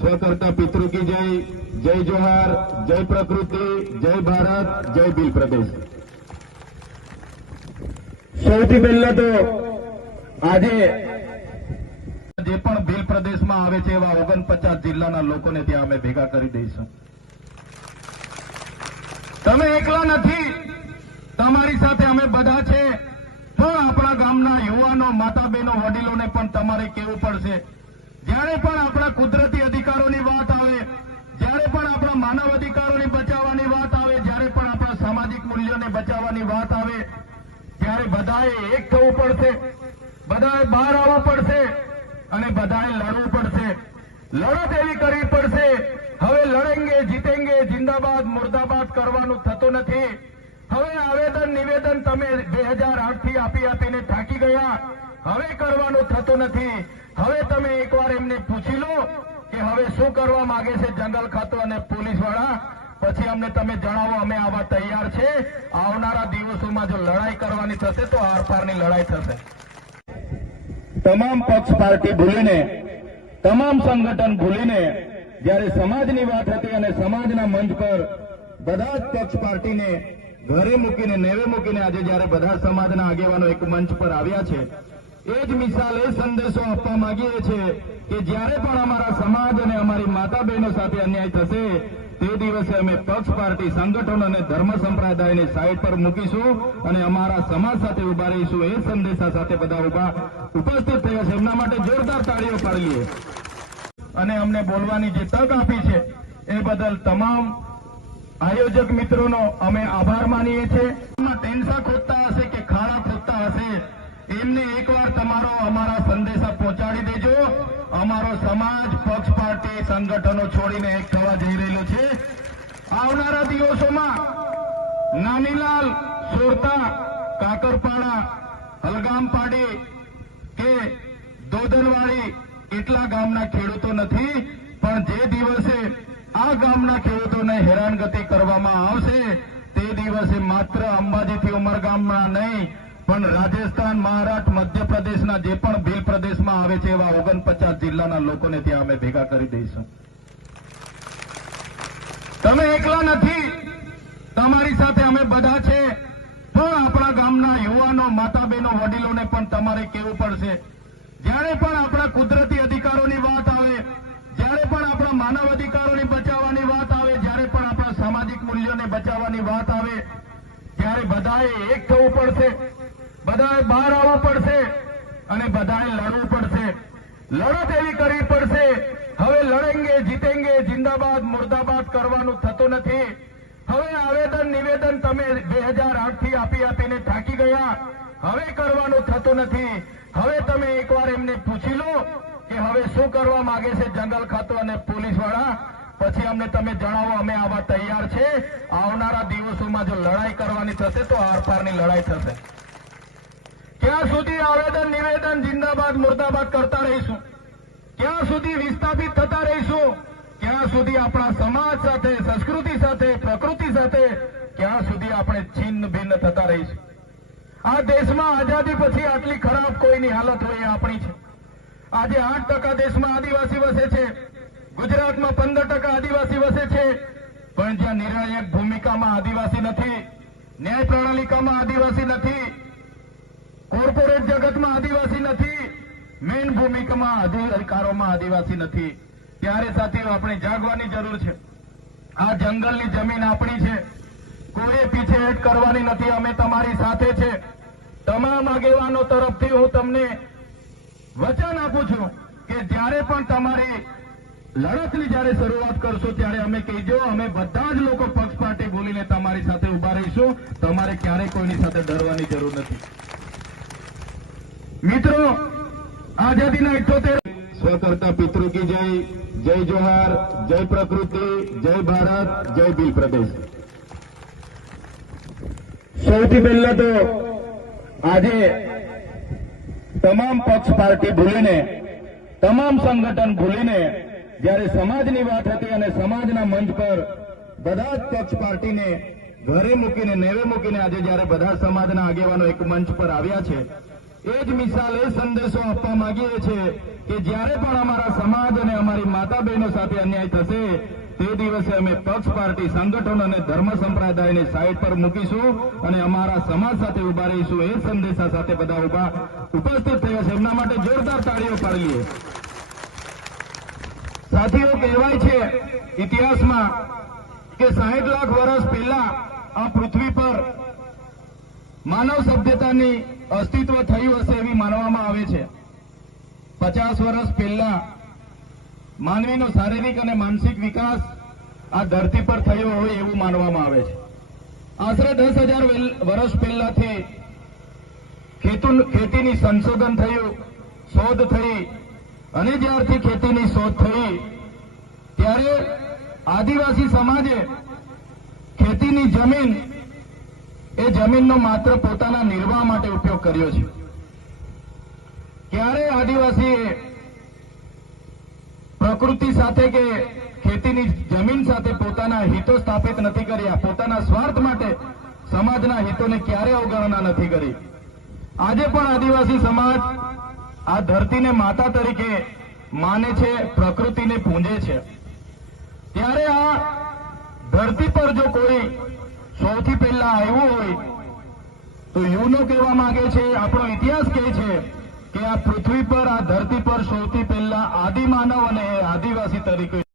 स्वकर्ता पितृ की जय, जय जोहार, जय प्रकृति, जय भारत, जय भील प्रदेश। સૌથી પહેલા તો આજે જે પણ ભીલ પ્રદેશમાં આવે છે એવા 49 જિલ્લાના લોકોને ત્યાં અમે ભેગા કરી દઈશું। તમે એકલા નથી, તમારી સાથે અમે બધા છે। પણ આપણા ગામના યુવાનો, માતા બહેનો, વડીલોને પણ તમારે કહેવું પડશે, જ્યારે પણ આપણા કુદરતી અધિકારોની વાત આવે, જ્યારે પણ આપણા માનવ અધિકારોને બચાવવાની વાત આવે, જ્યારે પણ આપણા સામાજિક મૂલ્યોને બચાવવાની વાત આવે, ત્યારે બધાએ એક થવું પડશે, બધાએ બહાર આવવું પડશે અને બધાએ લડવું પડશે। લડત એવી કરવી પડશે, હવે લડેંગે જીતેંગે જિંદાબાદ મુર્દાબાદ કરવાનું થતું નથી। હવે આવેદન નિવેદન તમે 2008 થી આપીને થાકી ગયા, હવે કરવાનું થતું નથી। હવે તમે એકવાર એમને પૂછી લો કે હવે શું કરવા માંગે છે જંગલ ખાતું અને પોલીસ વાળા, પછી અમને તમે જણાવો, અમે આવા તૈયાર છે। આવનારા દિવસોમાં જો લડાઈ કરવાની થશે તો આરપારની લડાઈ થશે। તમામ પક્ષ પાર્ટી ભૂલીને, તમામ સંગઠન ભૂલીને જ્યારે સમાજની વાત હતી અને સમાજના મંચ પર બધા જ પક્ષ પાર્ટીને ઘરે મૂકીને, નેવે મૂકીને આજે જ્યારે બધા સમાજના આગેવાનો એક મંચ પર આવ્યા છે, એ જ મિસાલ, એ સંદેશો આપવા માંગીએ છીએ કે જ્યારે પણ અમારા સમાજ અને અમારી માતા બહેનો સાથે અન્યાય થશે તે દિવસે અમે પક્ષ પાર્ટી, સંગઠન અને ધર્મ સંપ્રદાયને સાઈડ પર મૂકીશું અને અમારા સમાજ સાથે ઉભા રહીશું। એ સંદેશા સાથે બધા ઉપસ્થિત થયા છે, એમના માટે જોરદાર તાળીઓ પાડી લઈએ। અને અમને બોલવાની જે તક આપી છે એ બદલ તમામ આયોજક મિત્રોનો અમે આભાર માનીએ છીએ। ટેન્સા ખોદતા હશે કે ખાડા ખોદતા હશે, એમને એકવાર તમારો અમારા સંદેશા પહોંચાડી દેજો। અમારો સમાજ પક્ષ પાર્ટી સંગઠનો છોડીને એક થવા જઈ રહેલો છે। આવનારા દિવસોમાં નાનીલાલ, સોરતા, કાકરપાડા, હલગામપાડી કે દોધનવાડી એટલા ગામના ખેડૂતો નથી, પણ જે દિવસે આ ગામના ખેડૂતોને હેરાનગતિ કરવામાં આવશે તે દિવસે માત્ર અંબાજીથી ઉમરગામના નહીં પણ રાજસ્થાન, મહારાષ્ટ્ર, મધ્યપ્રદેશના જે પણ ભીલ પ્રદેશમાં આવે છે એવા 49 જિલ્લાના લોકોને ત્યાં અમે ભેગા કરી દઈશું। તમે એકલા નથી, તમારી સાથે અમે બધા છે। પણ આપણા ગામના યુવાનો, માતા બહેનો, વડીલોને પણ તમારે કહેવું પડશે, જ્યારે પણ આપણા કુદરતી અધિકારોની વાત આવે, જ્યારે પણ આપણા માનવ અધિકારોને બચાવવાની વાત આવે, જ્યારે પણ આપણા સામાજિક મૂલ્યોને બચાવવાની વાત આવે, ત્યારે બધાએ એક થવું પડશે, બધાએ બહાર આવવું પડશે અને બધાએ લડવું પડશે। લડત એવી કરવી પડશે, હવે લડેંગે જીતેંગે જિંદાબાદ મુર્દાબાદ કરવાનું થતું નથી। હવે આવેદન નિવેદન તમે 2008 થી આપીને થાકી ગયા, હવે કરવાનું થતું નથી। હવે તમે એકવાર એમને પૂછી લો કે હવે શું કરવા માંગે છે જંગલ ખાતું અને પોલીસ વાળા, પછી અમને તમે જણાવો, અમે આવા તૈયાર છે। આવનારા દિવસોમાં જો લડાઈ કરવાની થશે તો આરપારની લડાઈ થશે। ક્યાં સુધી આવેદન નિવેદન જિંદાબાદ મુર્દાબાદ કરતા રહીશું? ક્યાં સુધી વિસ્થાપિત થતા રહીશું? ક્યાં સુધી આપણા સમાજ સાથે, સંસ્કૃતિ સાથે, પ્રકૃતિ સાથે ક્યાં સુધી આપણે છિન્ન ભિન્ન થતા રહીશું? આ દેશમાં આઝાદી પછી આટલી ખરાબ કોઈની હાલત હોય એ આપણી છે। આજે 8% દેશમાં આદિવાસી વસે છે, ગુજરાતમાં 15% આદિવાસી વસે છે, પણ જ્યાં નિર્ણાયક ભૂમિકામાં આદિવાસી નથી, ન્યાય પ્રણાલિકામાં આદિવાસી નથી, કોર્પોરેટ જગતમાં આદિવાસી નથી, મેઇન ભૂમિકામાં અધિકારોમાં આદિવાસી નથી, ત્યારે સાથીઓ આપણે જાગવાની જરૂર છે। આ જંગલની જમીન આપણી છે, કોઈએ પીછેહટ કરવાની નથી, અમે તમારી સાથે છે। તમામ આગેવાનો તરફથી હું તમને વચન આપું છું કે જ્યારે પણ તમારી લડતની જ્યારે શરૂઆત કરશો ત્યારે અમે કહીજો, અમે બધા જ લોકો પક્ષ પાર્ટી ભૂલીને તમારી સાથે ઉભા રહીશું। તમારે ક્યારેય કોઈની સાથે ડરવાની જરૂર નથી। મિત્રો, આઝાદીના 78 स्वकर्ता पितृ की जय, जय जोहार, जय प्रकृति, जय भारत, जय भील प्रदेश। સૌથી પહેલા તો આજે તમામ પક્ષ પાર્ટી ભૂલીને, તમામ સંગઠન ભૂલીને જ્યારે સમાજની વાત હતી અને સમાજના મંચ પર બધા જ પક્ષ પાર્ટીને ઘરે મૂકીને, નેવે મૂકીને આજે જ્યારે બધા સમાજના આગેવાનો એક મંચ પર આવ્યા છે, એ જ મિસાલ, એ સંદેશો આપવા માંગીએ છીએ કે જ્યારે પણ અમારા સમાજ અને અમારી માતા બહેનો સાથે અન્યાય થશે તે દિવસે અમે પક્ષ, પાર્ટી, સંગઠન અને ધર્મ સંપ્રદાયને સાઈડ પર મૂકીશું અને અમારા સમાજ સાથે ઉભા રહીશું. એ સંદેશા સાથે બધા ઉપસ્થિત થયા છે, એમના માટે જોરદાર તાળીઓ પાડીએ. સાથીઓ, કહેવાય છે ઇતિહાસમાં કે 60 લાખ વર્ષ પહેલા આ પૃથ્વી પર માનવ સભ્યતાની અસ્તિત્વ થયું હશે એવી માનવામાં આવે છે. 50 વર્ષ પહેલા માનવીનો શારીરિક અને માનસિક વિકાસ આ ધરતી પર થયો હોય એવું માનવામાં આવે છે. આશરે 10,000 વર્ષ પહેલાથી ખેતીની સંશોધન થયું, શોધ થઈ, અને જ્યારથી ખેતીની શોધ થઈ ત્યારે આદિવાસી સમાજે ખેતીની જમીન, એ જમીનનો માત્ર પોતાના નિર્વાહ માટે ઉપયોગ કર્યો છે. ક્યારે આદિવાસીએ પ્રકૃતિ સાથે કે ખેતીની જમીન સાથે પોતાના હિતો સ્થાપિત નથી કર્યા, પોતાના સ્વાર્થ માટે સમાજના હિતોને ક્યારે અવગણના નથી કરી. આજે પણ આદિવાસી સમાજ આ ધરતીને માતા તરીકે માને છે, પ્રકૃતિને પૂજે છે. ત્યારે આ ધરતી પર જો કોઈ સૌથી પહેલા આવ્યું હોય તો યુનો કહેવા માંગે છે, આપણો ઇતિહાસ કહે છે કે આ પૃથ્વી પર, આ ધરતી પર સૌથી પહેલા આદિમાનવ અને આદિવાસી તરીકે